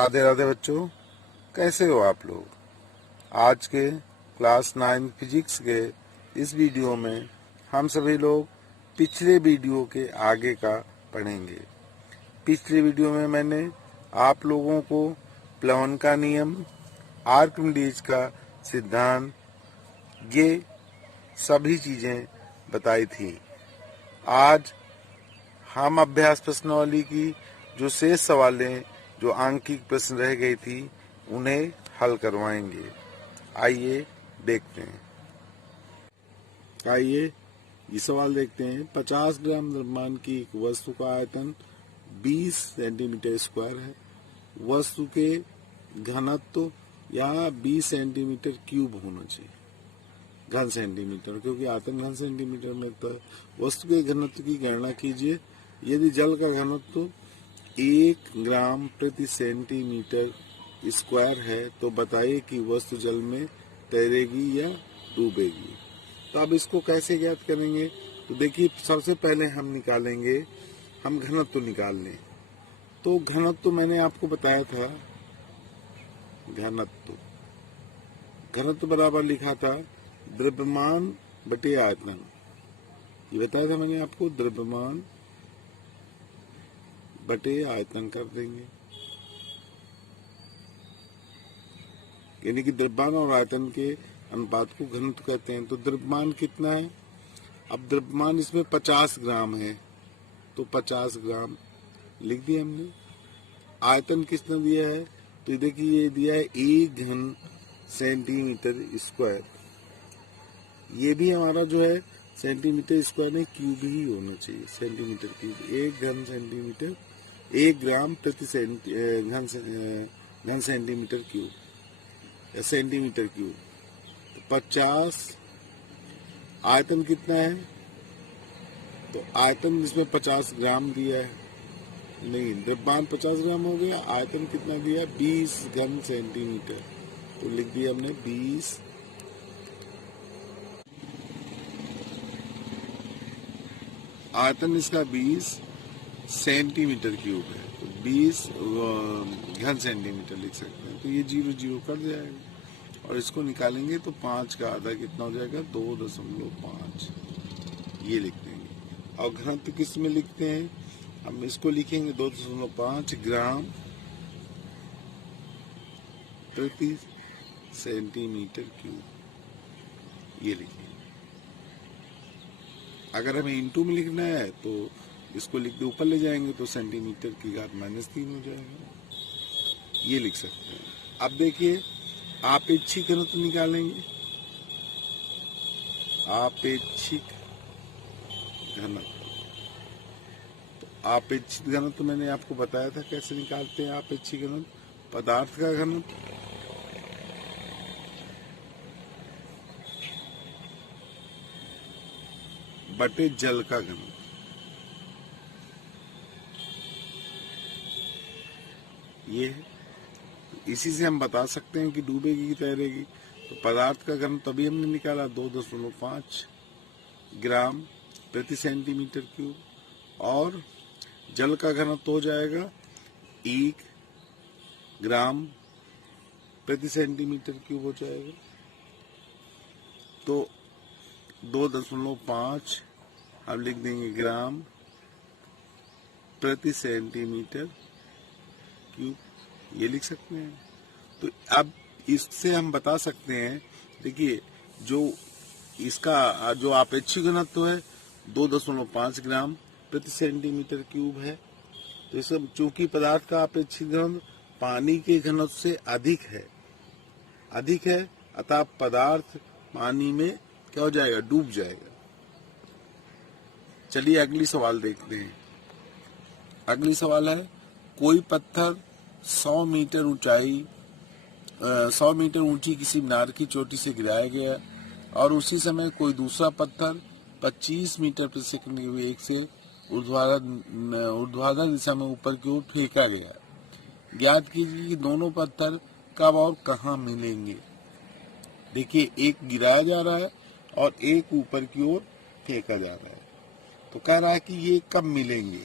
राधे राधे बच्चों, कैसे हो आप लोग। आज के क्लास 9 फिजिक्स के इस वीडियो में हम सभी लोग पिछले वीडियो के आगे का पढ़ेंगे। पिछले वीडियो में मैंने आप लोगों को प्लवन का नियम, आर्किमिडीज का सिद्धांत, ये सभी चीजें बताई थी। आज हम अभ्यास प्रश्नावली की जो शेष सवालें, जो आंकिक प्रश्न रह गई थी, उन्हें हल करवाएंगे। आइए देखते हैं। आइए ये सवाल देखते हैं। 50 ग्राम द्रव्यमान की एक वस्तु का आयतन 20 सेंटीमीटर स्क्वायर है। वस्तु के घनत्व यहाँ 20 सेंटीमीटर क्यूब होना चाहिए, घन सेंटीमीटर, क्योंकि आयतन घन सेंटीमीटर में तो वस्तु के घनत्व की गणना कीजिए। यदि जल का घनत्व 1 ग्राम प्रति सेंटीमीटर स्क्वायर है तो बताइए कि वस्तु जल में तैरेगी या डूबेगी। तो अब इसको कैसे ज्ञात करेंगे? तो देखिए, सबसे पहले हम घनत्व निकाल लें। तो घनत्व मैंने आपको बताया था, घनत्व बराबर लिखा था द्रव्यमान बटे आयतन। ये बताया था मैंने आपको, द्रव्यमान बटे आयतन कर देंगे, यानी कि द्रव्यमान और आयतन के अनुपात को घनत्व कहते हैं। तो द्रव्यमान कितना है? अब द्रव्यमान इसमें 50 ग्राम है, तो 50 ग्राम लिख दिया हमने। आयतन कितना दिया है? तो देखिए, ये दिया है 1 घन सेंटीमीटर स्क्वायर। ये भी हमारा जो है सेंटीमीटर स्क्वायर में क्यूब ही होना चाहिए, सेंटीमीटर क्यूब। 1 घन सेंटीमीटर, 1 ग्राम प्रति घन सेंटीमीटर क्यूब या सेंटीमीटर क्यूब। तो 50, आयतन कितना है? तो आयतन इसमें 50 ग्राम दिया है, नहीं, द्रव्यमान 50 ग्राम हो गया। आयतन कितना दिया? 20 घन सेंटीमीटर। तो लिख दिया हमने 20। आयतन इसका 20 सेंटीमीटर क्यूब है, तो 20 घन सेंटीमीटर लिख सकते हैं। तो ये 0 0 कट जाएगा और इसको निकालेंगे तो 5 का आधा कितना हो जाएगा? 2.5 ये लिख देंगे। और घनत्व किस में लिखते हैं? हम इसको लिखेंगे 2.5 ग्राम प्रति सेंटीमीटर क्यूब, ये लिखेंगे। अगर हमें इंटू में लिखना है तो इसको लिख के ऊपर ले जाएंगे तो सेंटीमीटर की घात -3 हो जाएगा, ये लिख सकते हैं। अब देखिए, आपेक्षिक घनत्व निकालेंगे। आपेक्षिक घनत्व, तो आपेक्षिक घनत्व मैंने आपको बताया था कैसे निकालते हैं। आपेक्षिक घनत्व पदार्थ का घनत्व बटे जल का घनत्व। ये है, इसी से हम बता सकते हैं कि डूबेगी कि तैरेगी। तो पदार्थ का घनत्व तभी हमने निकाला 2.5 ग्राम प्रति सेंटीमीटर क्यूब, और जल का घनत्व हो जाएगा 1 ग्राम प्रति सेंटीमीटर क्यूब हो जाएगा। तो 2.5 हम लिख देंगे ग्राम प्रति सेंटीमीटर क्यूब, ये लिख सकते हैं। तो अब इससे हम बता सकते हैं, देखिए, जो इसका जो आपेक्षिक घनत्व है 2.5 ग्राम प्रति सेंटीमीटर क्यूब है। तो इस चूंकि पदार्थ का आपेक्षिक घनत्व पानी के घनत्व से अधिक है, अतः पदार्थ पानी में क्या हो जाएगा? डूब जाएगा। चलिए अगली सवाल देखते हैं। अगली सवाल है, कोई पत्थर 100 मीटर ऊंची किसी मीनार की चोटी से गिराया गया और उसी समय कोई दूसरा पत्थर 25 मीटर प्रति सेकंड के वेग से ऊर्ध्वाधर दिशा में ऊपर की ओर फेंका गया। ज्ञात कीजिए कि दोनों पत्थर कब और कहाँ मिलेंगे। देखिए, एक गिराया जा रहा है और एक ऊपर की ओर फेंका जा रहा है। तो कह रहा है कि ये कब मिलेंगे।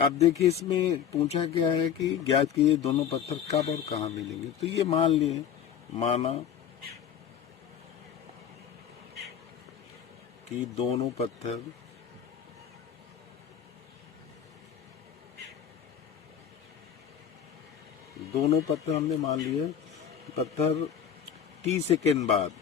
अब देखिए इसमें पूछा क्या है कि ज्ञात कीजिए दोनों पत्थर कब और कहाँ मिलेंगे। तो ये मान लिए, माना कि दोनों पत्थर हमने मान लिए पत्थर टी सेकेंड बाद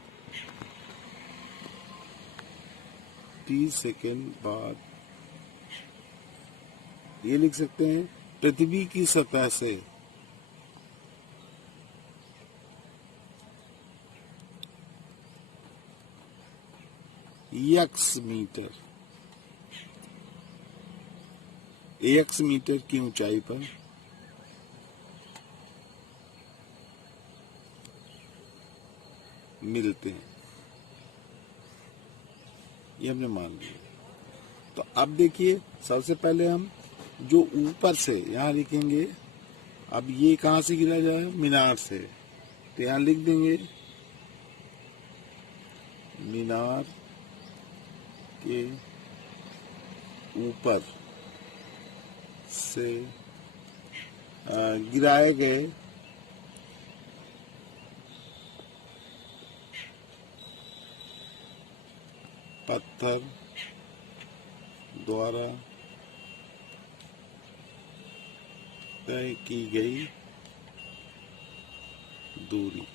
ये लिख सकते हैं पृथ्वी की सतह से x मीटर की ऊंचाई पर मिलते हैं, ये हमने मान लिया। तो अब देखिए सबसे पहले हम जो ऊपर से यहाँ लिखेंगे, अब ये कहाँ से गिरा जाए, मीनार से, तो यहाँ लिख देंगे मीनार के ऊपर से गिराए गए पत्थर द्वारा तय की गई दूरी।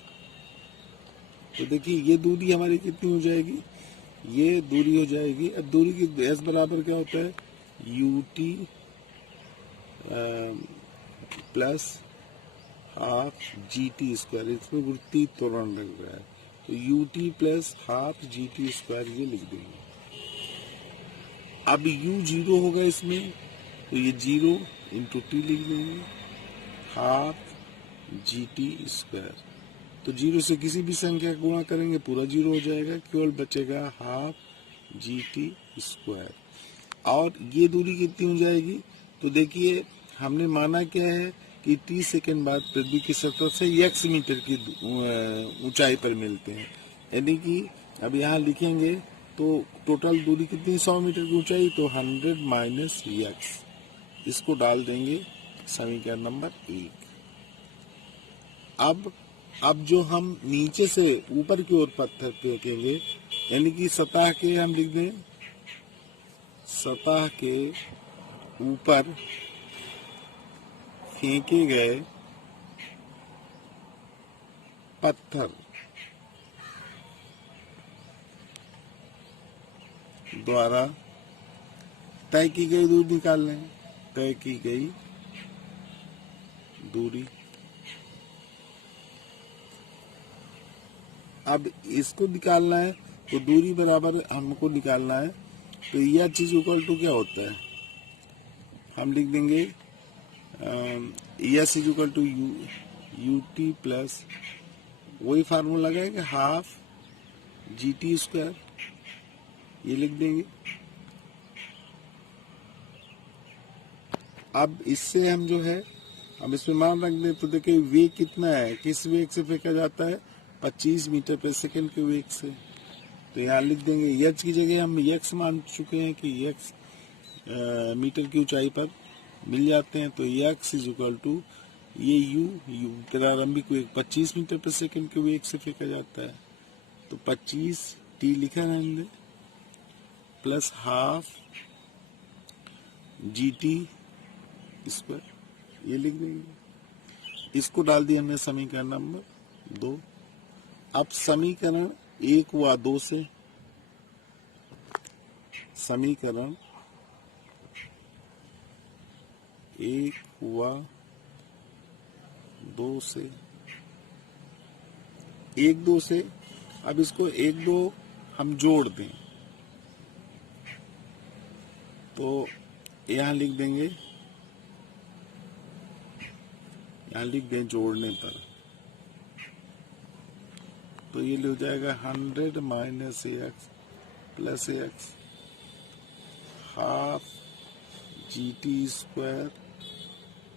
तो देखिए ये दूरी हमारी कितनी हो जाएगी, ये दूरी हो जाएगी। अब दूरी की एस बराबर क्या होता है, UT plus half G T square, इसमें वृत्तीय त्वरण लग रहा है, तो UT plus half G T square ये लिख देंगे। अब यू जीरो होगा इसमें, तो ये जीरो इंटू टी लिख देंगे, हाफ जी टी स्क्वायर। तो जीरो से किसी भी संख्या को गुणा करेंगे पूरा जीरो हो जाएगा, केवल बचेगा हाफ जी टी स्क्वायर। और ये दूरी कितनी हो जाएगी, तो देखिए हमने माना क्या है कि टी सेकेंड बाद पृथ्वी की सतह से x मीटर की ऊंचाई पर मिलते हैं, यानी कि अब यहाँ लिखेंगे तो टोटल दूरी कितनी, 100 मीटर की ऊंचाई, तो 100 माइनस x, इसको डाल देंगे समीकरण नंबर 1। अब जो हम नीचे से ऊपर की ओर पत्थर फेंकेंगे, यानी कि सतह के हम लिख दें, सतह के ऊपर फेंके गए पत्थर द्वारा तय की गई दूरी निकाल लें, तय की गई दूरी। अब इसको निकालना है, तो दूरी बराबर हमको निकालना है, तो यह चीज इक्वल टू क्या होता है, हम लिख देंगे S is equal to U T plus वही फार्मूला है कि हाफ जी टी स्क्वायर, ये लिख देंगे। अब इससे हम जो है, हम इसमें मान रख दें, तो देखिए वेग कितना है, किस वेग से फेंका जाता है, 25 मीटर पर सेकेंड के वेग से। तो यहाँ लिख देंगे एच की जगह हम एक्स मान चुके हैं कि एक्स मीटर की ऊंचाई पर मिल जाते हैं, तो एक्स इज इक्वल टू ये यू प्रारंभिक वेग 25 मीटर पर सेकेंड के वेग से फेंका जाता है, तो 25 टी लिखा रहने दे plus half G T square, ये लिख देंगे। इसको डाल दिया हमने समीकरण नंबर 2। अब समीकरण 1 व 2 से, समीकरण 1 व 2 से, 1-2 से, अब इसको 1-2 हम जोड़ दें, तो यहाँ लिख देंगे, यहाँ लिख दें जोड़ने पर, तो ये हो जाएगा 100 minus x plus x half G T square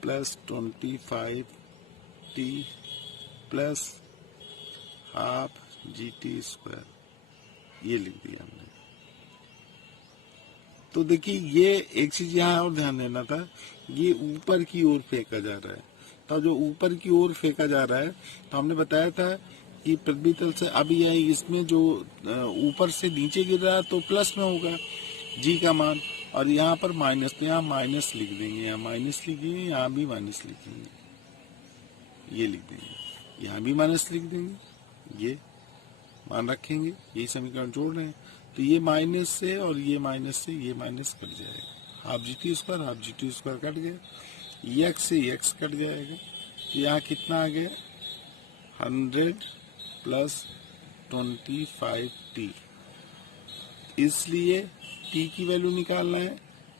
plus 25 T plus half G T square, ये लिख दिया हमने। तो देखिए ये एक चीज यहाँ और ध्यान देना था, ये ऊपर की ओर फेंका जा रहा है। तो जो ऊपर की ओर फेंका जा रहा है, तो हमने बताया था कि पृथ्वी तल से अब ये इसमें जो ऊपर से नीचे गिर रहा है तो प्लस में होगा जी का मान, और यहाँ पर माइनस, तो यहाँ माइनस लिख देंगे, यहाँ माइनस लिखेंगे, यहाँ भी माइनस लिखेंगे, ये लिख देंगे, यहाँ भी माइनस लिख देंगे, ये मान रखेंगे, यही समीकरण जोड़ रहे हैं। तो ये माइनस से और ये माइनस से ये माइनस कट जाएगा, half G T square cut गया, यक्स से यक्स कट जाएगा। तो यहाँ कितना आ गया 100 प्लस 25t, इसलिए t की वैल्यू निकालना है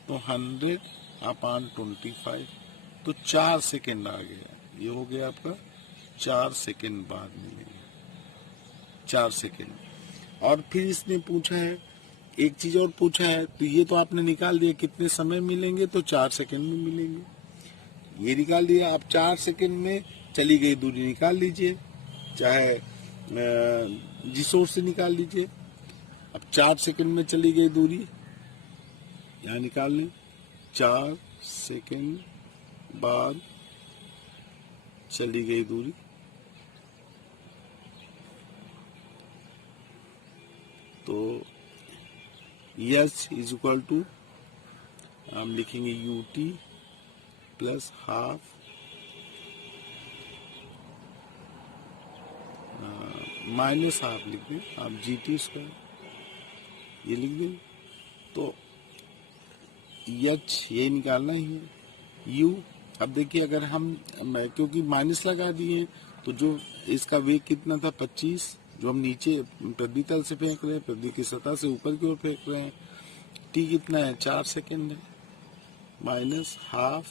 तो 100/25, तो 4 सेकेंड आ गया, ये हो गया आपका 4 सेकेंड बाद मिलेगा, 4 सेकेंड। और फिर इसने पूछा है एक चीज और पूछा है, तो ये तो आपने निकाल दिया कितने समय मिलेंगे, तो 4 सेकेंड में मिलेंगे, ये निकाल दिया। आप 4 सेकेंड में चली गई दूरी निकाल लीजिए, चाहे जिस ओर से निकाल लीजिए। अब 4 सेकेंड में चली गई दूरी यहाँ निकाल लें, 4 सेकेंड बाद चली गई दूरी, तो एच इज इक्वल टू हम लिखेंगे ut plus half minus half लिख दें, आप GT स्क्वायर ये लिख दें। तो एच ये निकालना ही है, u अब देखिए अगर हम क्योंकि माइनस लगा दिए तो जो इसका वेग कितना था 25, जो हम नीचे पृथ्वी तल से फेंक रहे हैं, पृथ्वी की सतह से ऊपर की ओर फेंक रहे हैं, टी कितना है 4 सेकेंड है, माइनस हाफ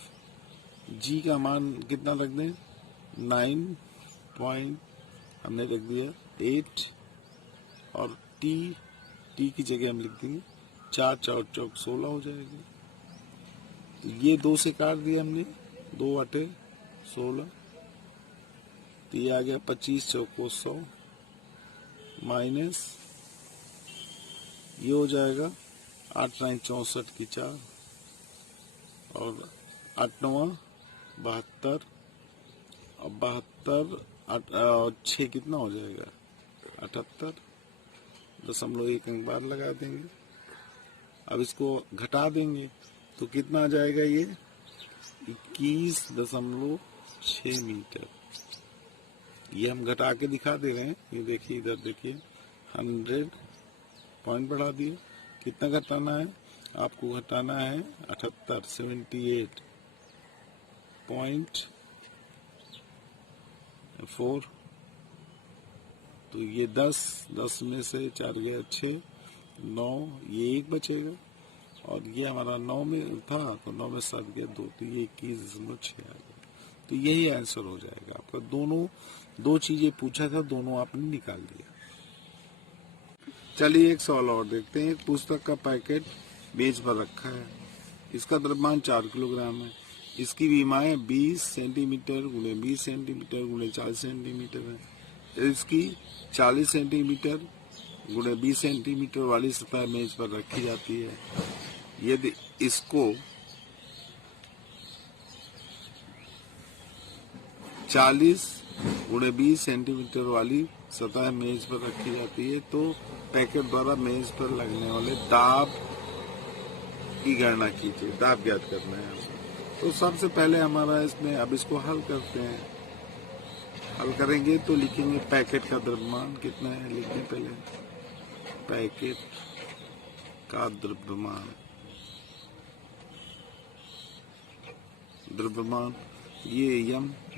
जी का मान कितना रख दें 9 पॉइंट हमने रख दिया 8, और टी की जगह हम लिख देंगे 4 4 चौक 16 हो जाएगा। तो ये 2 से काट दिया हमने, 2/16, तो ये आ गया 25 चौको 100 माइनस ये हो जाएगा 8 9 64 की 4, और 8 9 72, और 72 और 6 कितना हो जाएगा 78, 0.1 बार लगा देंगे। अब इसको घटा देंगे तो कितना आ जाएगा ये 21.6 मीटर। ये हम घटा के दिखा दे रहे हैं, ये देखिए इधर देखिए 100 पॉइंट बढ़ा दिए, कितना घटाना है आपको, घटाना है 78.4, तो ये 10 में से 4 गया 6 9, ये 1 बचेगा, और ये हमारा 9 में था तो 9 में 7 गया 2, तो ये 21.6 आ गया। तो यही आंसर हो जाएगा आपका। दोनों 2 चीजें पूछा था, दोनों आपने निकाल दिया। चलिए एक सवाल और देखते हैं। एक पुस्तक का पैकेट मेज पर रखा है, इसका द्रव्यमान 4 किलोग्राम है, इसकी विमाएं 20 सेंटीमीटर गुणे 20 सेंटीमीटर गुणे 40 सेंटीमीटर है, इसकी 40 सेंटीमीटर गुणे 20 सेंटीमीटर वाली सतह मेज पर रखी जाती है। यदि इसको 40 गुणे 20 सेंटीमीटर वाली सतह मेज पर रखी जाती है, तो पैकेट द्वारा मेज पर लगने वाले दाब की गणना कीजिए। दाब ज्ञात करना है। तो सबसे पहले हमारा इसमें, अब इसको हल करते हैं। हल करेंगे तो लिखेंगे पैकेट का द्रव्यमान कितना है, लिखें पहले पैकेट का द्रव्यमान, ये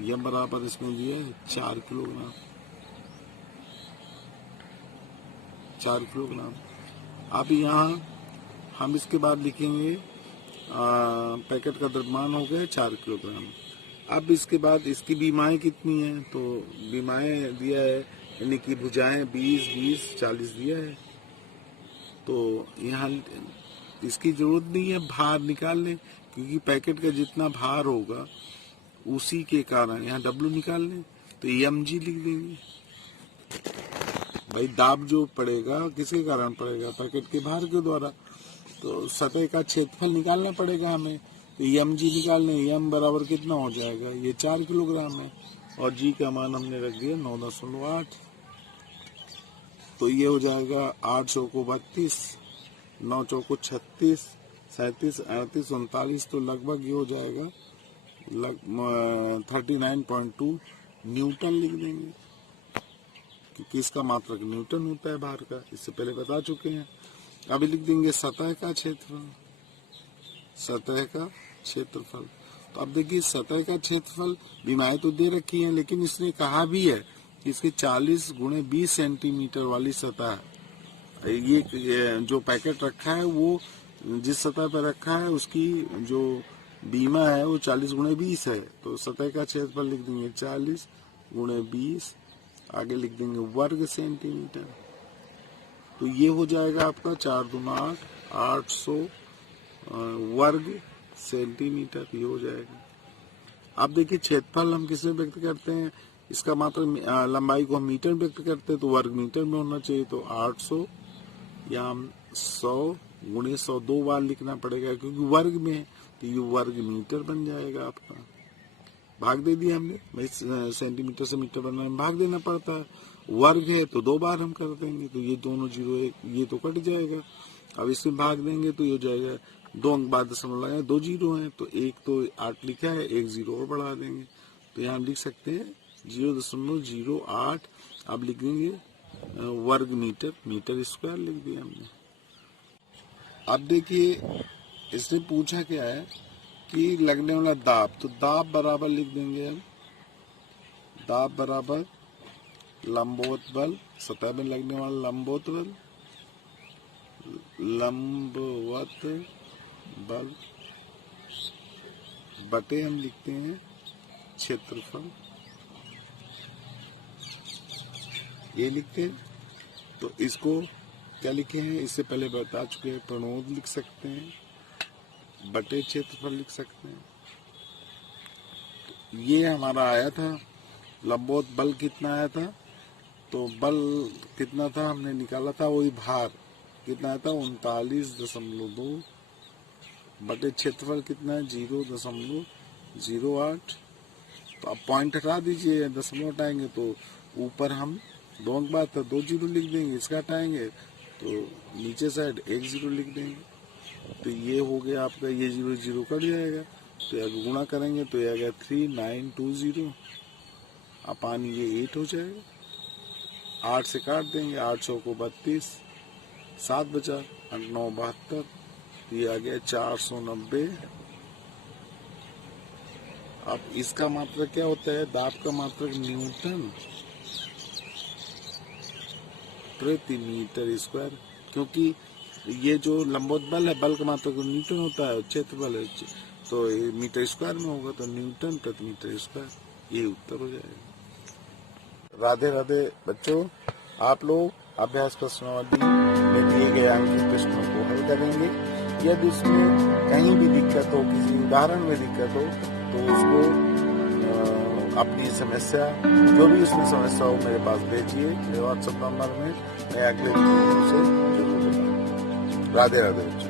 यम बराबर इसमें दिया है 4 किलोग्राम, 4 किलोग्राम। अब यहाँ हम इसके बाद लिखेंगे पैकेट का द्रव्यमान हो गया 4 किलोग्राम। अब इसके बाद इसकी बीमाएं कितनी हैं, तो बीमाएं दिया है, यानी कि भुजाएं 20 40 दिया है, तो यहाँ इसकी जरूरत नहीं है, भार निकाल लें, क्योंकि पैकेट का जितना भार होगा उसी के कारण यहाँ W निकाल लें, तो mg लिख देंगे। भाई दाब जो पड़ेगा किसके कारण पड़ेगा, पैकेट के भार के द्वारा, तो सतह का क्षेत्रफल निकालना पड़ेगा हमें। तो एम जी निकालने, एम बराबर कितना हो जाएगा, ये 4 किलोग्राम है और जी का मान हमने रख दिया 9.8। तो ये हो जाएगा 8 चौको 32, 9 चौको 36, 37, 38, 39, तो लगभग ये हो जाएगा 39.2 न्यूटन लिख देंगे, क्योंकि इसका मात्रक न्यूटन होता है भार का, इससे पहले बता चुके हैं। अभी लिख देंगे सतह का क्षेत्रफल, सतह का क्षेत्रफल। तो अब देखिए सतह का क्षेत्रफल बीमाएं तो दे रखी हैं, लेकिन इसने कहा भी है कि इसकी 40 गुणे 20 सेंटीमीटर वाली सतह है। ये जो पैकेट रखा है वो जिस सतह पर रखा है उसकी जो बीमा है वो 40 गुणे 20 है। तो सतह का क्षेत्रफल लिख देंगे 40 गुणे 20, आगे लिख देंगे वर्ग सेंटीमीटर। तो ये हो जाएगा आपका 4 दूना 8, 800 वर्ग सेंटीमीटर ये हो जाएगा। अब देखिए क्षेत्रफल हम किसमें व्यक्त करते हैं, इसका मात्र लंबाई को हम मीटर में व्यक्त करते हैं, तो वर्ग मीटर में होना चाहिए। तो 800 या हम 100 गुणे 100 2 बार लिखना पड़ेगा क्योंकि वर्ग में है, तो ये वर्ग मीटर बन जाएगा आपका। भाग दे दिया हमने, भाई सेंटीमीटर से मीटर बनने में भाग देना पड़ता है। वर्ग है तो 2 बार हम कर देंगे, तो ये दोनों जीरो ये तो कट जाएगा। अब इसमें भाग देंगे तो ये हो जाएगा 2 अंक बाद दशमलव लगाए, 2 जीरो हैं तो एक तो 8 लिखा है, 1 जीरो और बढ़ा देंगे, तो यहाँ लिख सकते हैं 0.08। अब लिख देंगे वर्ग मीटर, मीटर स्क्वायर लिख दिया हमने। अब देखिए इसने पूछा क्या है कि लगने वाला दाब, तो दाब बराबर लिख देंगे हम, दाब बराबर लंबवत बल, सतह में लगने वाला लंबवत बल, लंबवत बल बटे हम लिखते हैं क्षेत्रफल, ये लिखते हैं। तो इसको क्या लिखे हैं, इससे पहले बता चुके हैं, प्रणोद लिख सकते हैं, बटे क्षेत्रफल लिख सकते हैं। तो ये हमारा आया था लंबवत बल कितना आया था, तो बल कितना था हमने निकाला था, वही भार कितना आया था 39.2 बटे क्षेत्रफल कितना है 0.08। तो अब पॉइंट हटा दीजिए, दशमलव हटाएंगे तो ऊपर हम 2 अंक बाद था 2 जीरो लिख देंगे, इसका हटाएंगे तो नीचे साइड 1 जीरो लिख देंगे। तो ये हो गया आपका, ये 0 0 कट जाएगा, तो अगर गुणा करेंगे तो ये आ गया 3920 अपान ये 8 हो जाएगा। 8 से काट देंगे, 8 चौको 32, 7 बचा, 8 9 72, ये आ गया 490। अब इसका मात्रक क्या होता है, दाब का मात्रक न्यूटन प्रति मीटर स्क्वायर, क्योंकि ये जो लंबवत बल है, बल का मात्रक न्यूटन होता है, क्षेत्रफल है तो ये मीटर स्क्वायर में होगा, तो न्यूटन प्रति मीटर स्क्वायर, ये उत्तर हो जाएगा। राधे राधे बच्चों, आप लोग अभ्यास प्रश्नावली में दिए गए अंकित प्रश्नों को हल करेंगे। यदि उसमें कहीं भी दिक्कत हो, किसी उदाहरण में दिक्कत हो, तो उसको अपनी समस्या, जो भी उसमें समस्या हो मेरे पास भेजिए, मेरे व्हाट्सएप नंबर में, मैं अगले वीडियो से जरूर बताऊंगा। राधे राधे बच्चों।